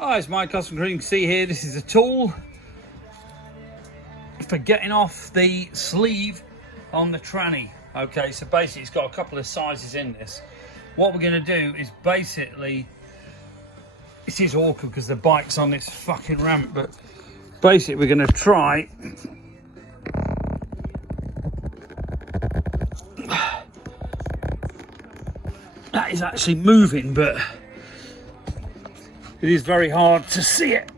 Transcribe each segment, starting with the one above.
Hi, it's my custom cream. You can see here, this is a tool for getting off the sleeve on the tranny. Okay, so basically it's got a couple of sizes in this. What we're going to do is basically, this is awkward because the bike's on this fucking ramp, but basically we're going to try that is actually moving, but it is very hard to see it.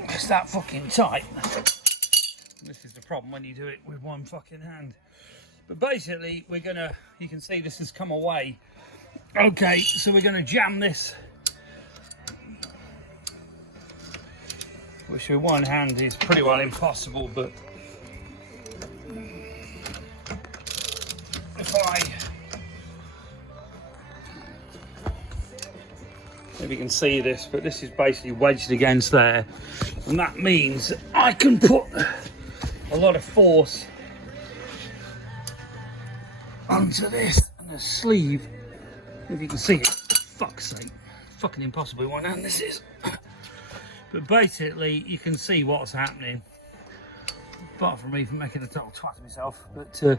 It's that fucking tight. This is the problem when you do it with one fucking hand. But basically, we're gonna, you can see this has come away. Okay, so we're gonna jam this, which with one hand is pretty well impossible, but if you can see this, but this is basically wedged against there, and that means I can put a lot of force onto this and the sleeve. If you can see it, fuck's sake, fucking impossible with one hand this is. But basically you can see what's happening, apart from me from making a total twat of myself. But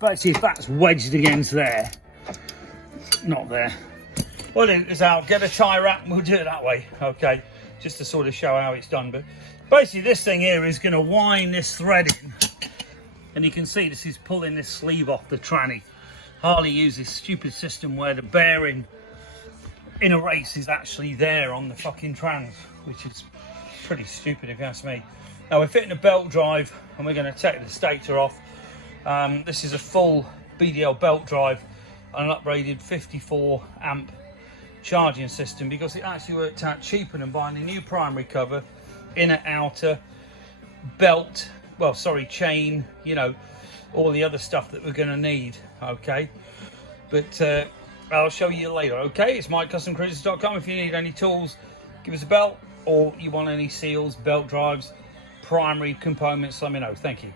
basically if that's wedged against there, not there, what I'll do is I'll get a tie wrap and we'll do it that way, okay, just to sort of show how it's done. But basically this thing here is going to wind this thread in, and you can see this is pulling this sleeve off the tranny. Harley uses this stupid system where the bearing in a race is actually there on the fucking trans, which is pretty stupid if you ask me. Now we're fitting a belt drive and we're going to take the stator off. This is a full BDL belt drive and an upgraded 54 amp charging system, because it actually worked out cheaper than buying a new primary cover, inner, outer, belt, well sorry, chain, you know, all the other stuff that we're going to need. Okay, but I'll show you later. Okay, it's mycustomcruisers.com. If you need any tools, give us a bell, or you want any seals, belt drives, primary components, let me know. Thank you.